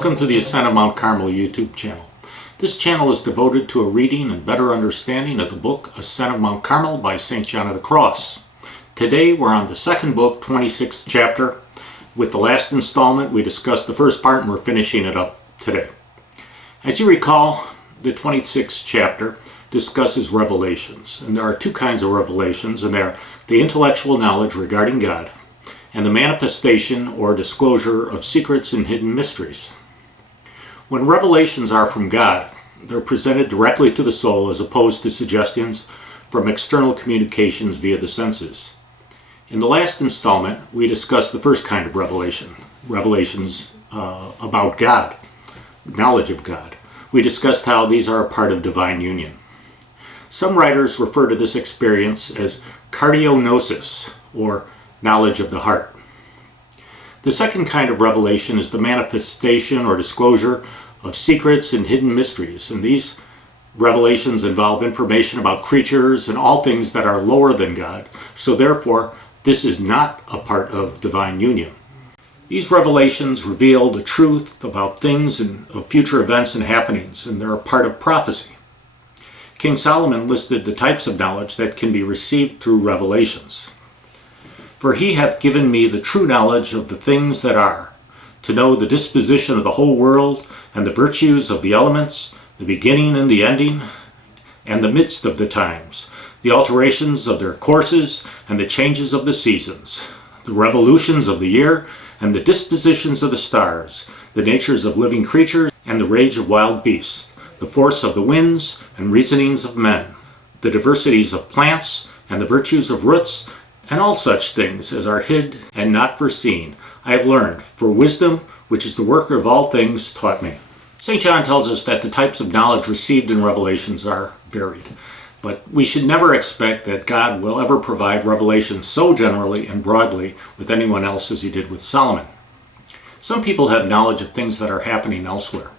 Welcome to the Ascent of Mount Carmel YouTube channel. This channel is devoted to a reading and better understanding of the book Ascent of Mount Carmel by St. John of the Cross. Today we're on the second book, 26th chapter. With the last installment, we discussed the first part and we're finishing it up today. As you recall, the 26th chapter discusses revelations. And there are two kinds of revelations, and they're the intellectual knowledge regarding God and the manifestation or disclosure of secrets and hidden mysteries. When revelations are from God, they're presented directly to the soul as opposed to suggestions from external communications via the senses. In the last installment, we discussed the first kind of revelation, revelations about God, knowledge of God. We discussed how these are a part of divine union. Some writers refer to this experience as cardionosis, or knowledge of the heart. The second kind of revelation is the manifestation or disclosure of secrets and hidden mysteries, and these revelations involve information about creatures and all things that are lower than God, so therefore this is not a part of divine union. These revelations reveal the truth about things and of future events and happenings, and they're a part of prophecy. King Solomon listed the types of knowledge that can be received through revelations. For he hath given me the true knowledge of the things that are, to know the disposition of the whole world, and the virtues of the elements, the beginning and the ending, and the midst of the times, the alterations of their courses, and the changes of the seasons, the revolutions of the year, and the dispositions of the stars, the natures of living creatures, and the rage of wild beasts, the force of the winds, and reasonings of men, the diversities of plants, and the virtues of roots, and all such things as are hid and not foreseen, I have learned, for wisdom, which is the worker of all things, taught me. St. John tells us that the types of knowledge received in revelations are varied, but we should never expect that God will ever provide revelation so generally and broadly with anyone else as he did with Solomon. Some people have knowledge of things that are happening elsewhere.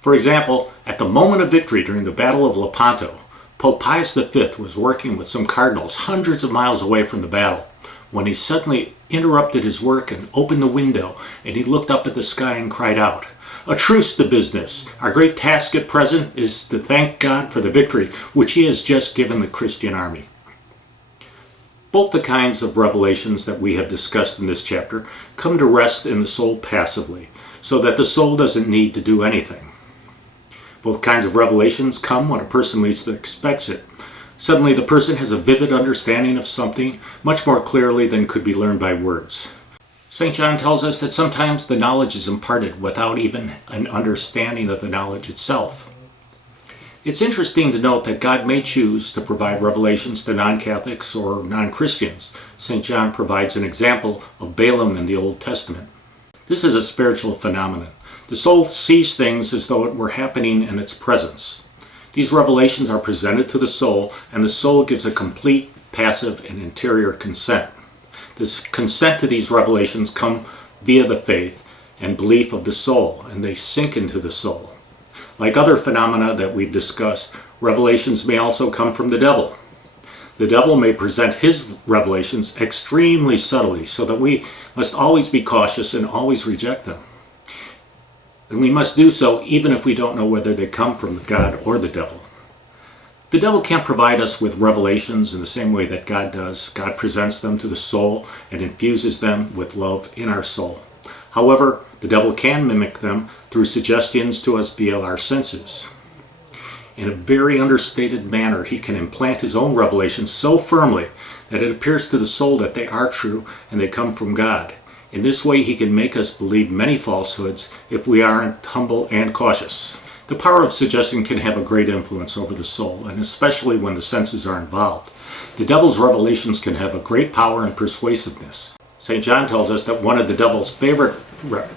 For example, at the moment of victory during the Battle of Lepanto, Pope Pius V was working with some cardinals hundreds of miles away from the battle when he suddenly interrupted his work and opened the window, and he looked up at the sky and cried out, "A truce to business! Our great task at present is to thank God for the victory which he has just given the Christian army." Both the kinds of revelations that we have discussed in this chapter come to rest in the soul passively, so that the soul doesn't need to do anything. Both kinds of revelations come when a person least expects it. Suddenly the person has a vivid understanding of something much more clearly than could be learned by words. St. John tells us that sometimes the knowledge is imparted without even an understanding of the knowledge itself. It's interesting to note that God may choose to provide revelations to non-Catholics or non-Christians. St. John provides an example of Balaam in the Old Testament. This is a spiritual phenomenon. The soul sees things as though it were happening in its presence. These revelations are presented to the soul, and the soul gives a complete, passive, and interior consent. This consent to these revelations come via the faith and belief of the soul, and they sink into the soul. Like other phenomena that we've discussed, revelations may also come from the devil. The devil may present his revelations extremely subtly, so that we must always be cautious and always reject them. And we must do so even if we don't know whether they come from God or the devil. The devil can't provide us with revelations in the same way that God does. God presents them to the soul and infuses them with love in our soul. However, the devil can mimic them through suggestions to us via our senses. In a very understated manner, he can implant his own revelations so firmly that it appears to the soul that they are true and they come from God. In this way, he can make us believe many falsehoods if we aren't humble and cautious. The power of suggestion can have a great influence over the soul, and especially when the senses are involved. The devil's revelations can have a great power and persuasiveness. St. John tells us that one of the devil's favorite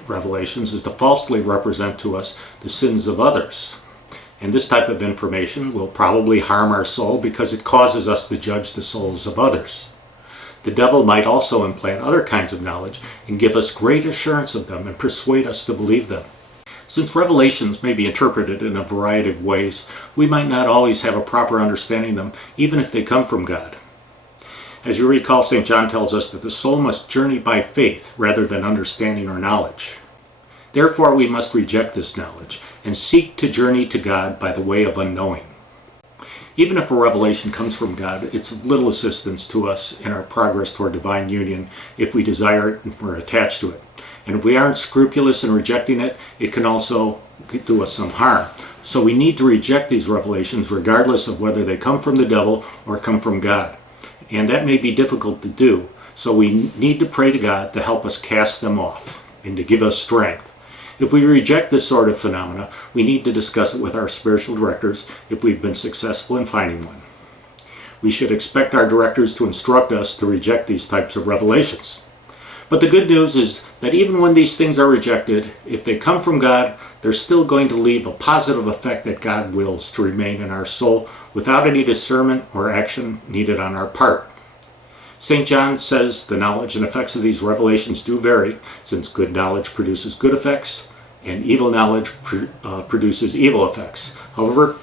revelations is to falsely represent to us the sins of others. And this type of information will probably harm our soul because it causes us to judge the souls of others. The devil might also implant other kinds of knowledge and give us great assurance of them and persuade us to believe them. Since revelations may be interpreted in a variety of ways, we might not always have a proper understanding of them, even if they come from God. As you recall, St. John tells us that the soul must journey by faith rather than understanding or knowledge. Therefore, we must reject this knowledge and seek to journey to God by the way of unknowing. Even if a revelation comes from God, it's of little assistance to us in our progress toward divine union if we desire it and if we're attached to it. And if we aren't scrupulous in rejecting it, it can also do us some harm. So we need to reject these revelations regardless of whether they come from the devil or come from God. And that may be difficult to do, so we need to pray to God to help us cast them off and to give us strength. If we reject this sort of phenomena, we need to discuss it with our spiritual directors if we've been successful in finding one. We should expect our directors to instruct us to reject these types of revelations. But the good news is that even when these things are rejected, if they come from God, they're still going to leave a positive effect that God wills to remain in our soul without any discernment or action needed on our part. St. John says the knowledge and effects of these revelations do vary, since good knowledge produces good effects and evil knowledge produces evil effects. However,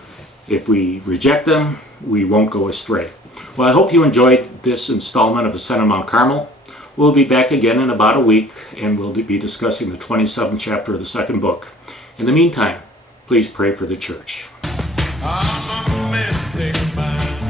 if we reject them, we won't go astray. Well, I hope you enjoyed this installment of Ascent of Mount Carmel. We'll be back again in about a week, and we'll be discussing the 27th chapter of the second book. In the meantime, please pray for the church. I'm a mystic man.